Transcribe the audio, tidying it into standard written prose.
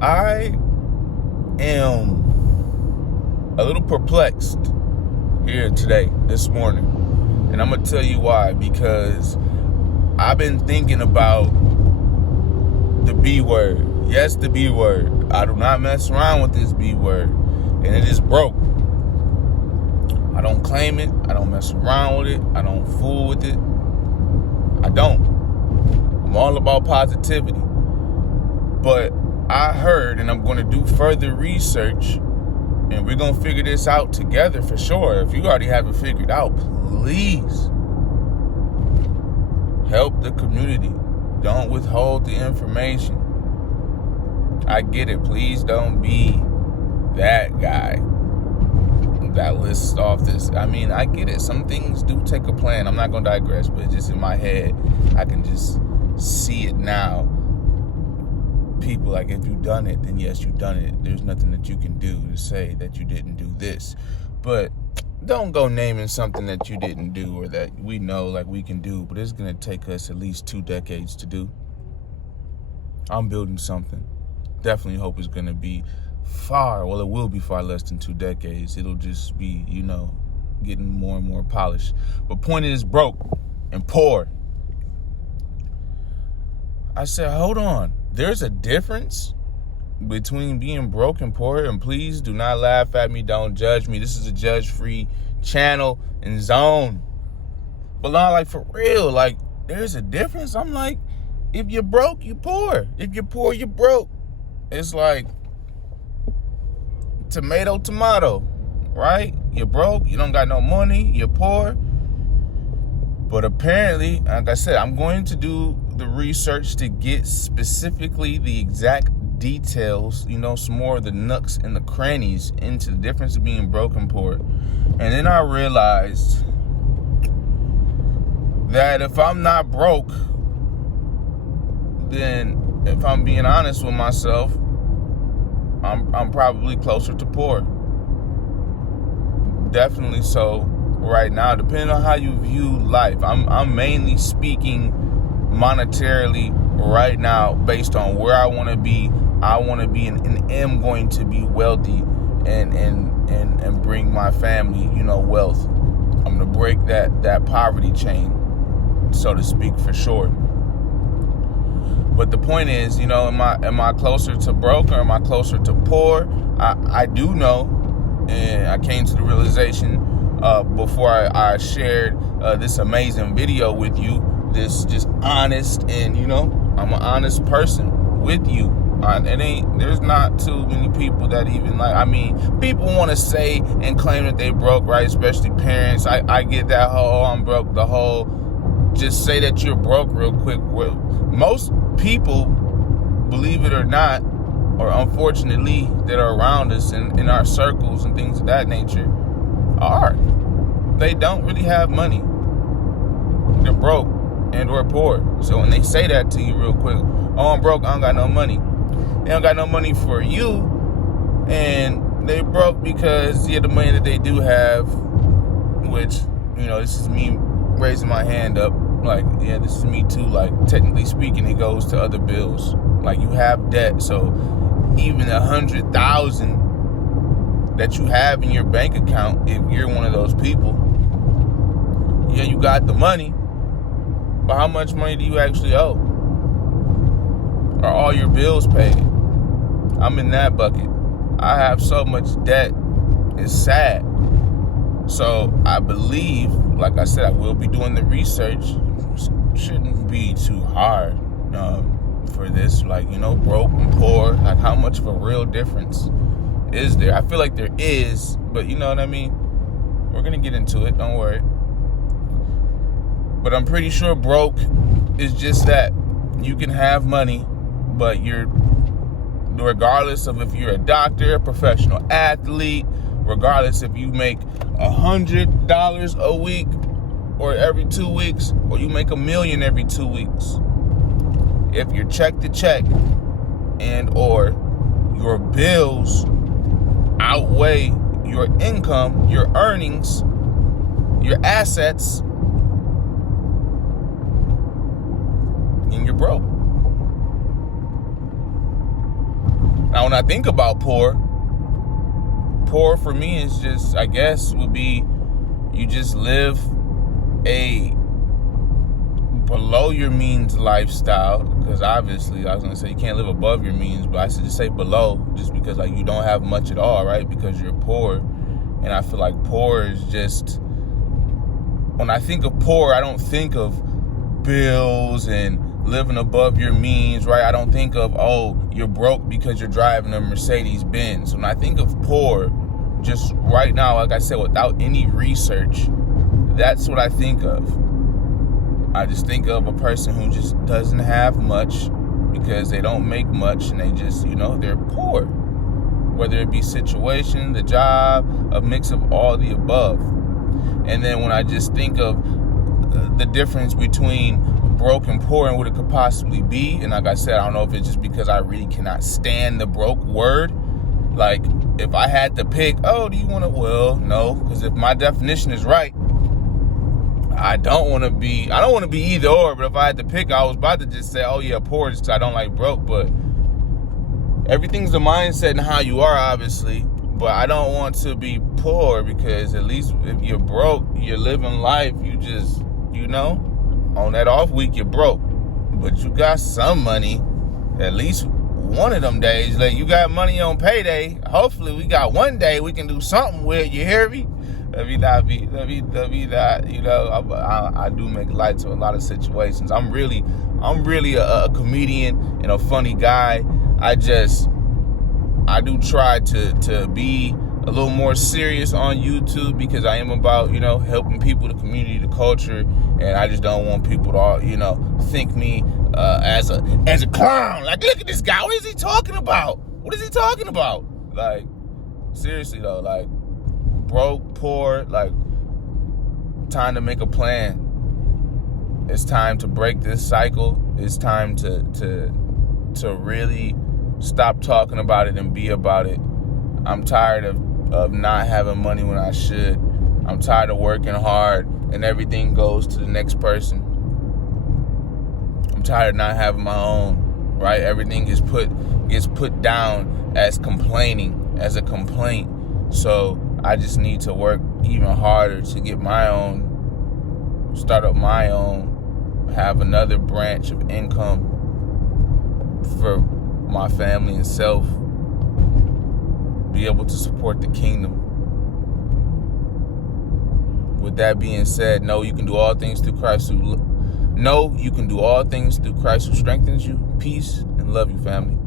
I am a little perplexed here today, this morning. And I'm going to tell you why. Because I've been thinking about the B word. Yes, the B word. I do not mess around with this B word. And it is broke. I don't claim it. I don't mess around with it. I don't fool with it. I don't. I'm all about positivity. But I heard, and I'm going to do further research, and we're going to figure this out together for sure. If you already have it figured out, please help the community. Don't withhold the information. I get it. Please don't be that guy that lists off this. I mean, I get it. Some things do take a plan. I'm not going to digress, but just in my head, I can just see it now. People, like, if you've done it, then yes, you've done it. There's nothing that you can do to say that you didn't do this. But don't go naming something that you didn't do or that we know, like, we can do, but it's going to take us at least 2 decades to do. I'm building something. Definitely hope it's going to be it will be far less than 2 decades. It'll just be, getting more and more polished. But point is, broke and poor. I said, hold on. There's a difference between being broke and poor, and please do not laugh at me. Don't judge me. This is a judge-free channel and zone. But not like for real. Like, there's a difference. I'm like, if you're broke, you're poor. If you're poor, you're broke. It's like tomato, right? You're broke. You don't got no money. You're poor. But apparently, like I said, I'm going to do the research to get specifically the exact details, some more of the nooks and the crannies into the difference of being broke and poor. And then I realized that if I'm not broke, then if I'm being honest with myself, I'm probably closer to poor. Definitely so right now, depending on how you view life. I'm mainly speaking monetarily right now based on where I want to be. I want to be and am going to be wealthy and bring my family, wealth. I'm going to break that poverty chain, so to speak, for sure. But the point is, am I closer to broke or am I closer to poor? I do know, and I came to the realization before I shared this amazing video with you, this just honest, and I'm an honest person with you. There's not too many people that even people want to say and claim that they broke, right? Especially parents. I get that whole, I'm broke, the whole, just say that you're broke real quick. Well, most people, believe it or not, or unfortunately, that are around us in our circles and things of that nature, they don't really have money. They're broke and or poor. So when they say that to you real quick, I'm broke, I don't got no money. They don't got no money for you, and they broke because the money that they do have, which, this is me raising my hand up, this is me too, technically speaking, it goes to other bills. You have debt, so even 100,000 that you have in your bank account, if you're one of those people, you got the money, but how much money do you actually owe? Are all your bills paid? I'm in that bucket. I have so much debt, it's sad. So I believe, like I said, I will be doing the research. Shouldn't be too hard for this, broke and poor. How much of a real difference is there? I feel like there is, but you know what I mean? We're going to get into it, don't worry. But I'm pretty sure broke is just that. You can have money, but regardless of if you're a doctor, a professional athlete, regardless if you make $100 a week or every 2 weeks, or you make $1 million every 2 weeks, if you're check to check and or your bills outweigh your income, your earnings, your assets, and you're broke. Now, when I think about poor for me is just, I guess, would be you just live a below your means lifestyle, because obviously I was going to say you can't live above your means, but I should just say below, just because like you don't have much at all, right? Because you're poor. And I feel like poor is just, when I think of poor, I don't think of bills and living above your means, right? I don't think of, oh, you're broke because you're driving a Mercedes Benz. When I think of poor, just right now, like I said, without any research, that's what I think of. I just think of a person who just doesn't have much because they don't make much, and they just, they're poor. Whether it be situation, the job, a mix of all the above. And then when I just think of the difference between broke and poor and what it could possibly be, and like I said, I don't know if it's just because I really cannot stand the broke word. Like, if I had to pick, do you want to, well, no, because if my definition is right, I don't want to be either or, but if I had to pick, I was about to just say, poor just because I don't like broke, but everything's the mindset and how you are, obviously, but I don't want to be poor, because at least if you're broke, you're living life, you just, on that off week, you're broke, but you got some money, at least one of them days, like you got money on payday. Hopefully we got one day we can do something with, you hear me? Let me not, I do make light to a lot of situations. I'm really a comedian and a funny guy. I do try to be a little more serious on YouTube, because I am about, helping people, the community, the culture, and I just don't want people to, think me as a clown. Like, look at this guy. What is he talking about? Like, seriously though, like, broke, poor, like, time to make a plan. It's time to break this cycle. It's time to really stop talking about it and be about it. I'm tired of not having money when I should. I'm tired of working hard and everything goes to the next person. I'm tired of not having my own, right? Everything gets put down as complaining, as a complaint. So I just need to work even harder to get my own, start up my own, have another branch of income for my family and self, be able to support the kingdom. With that being said, you can do all things through Christ who strengthens you. Peace and love you, family.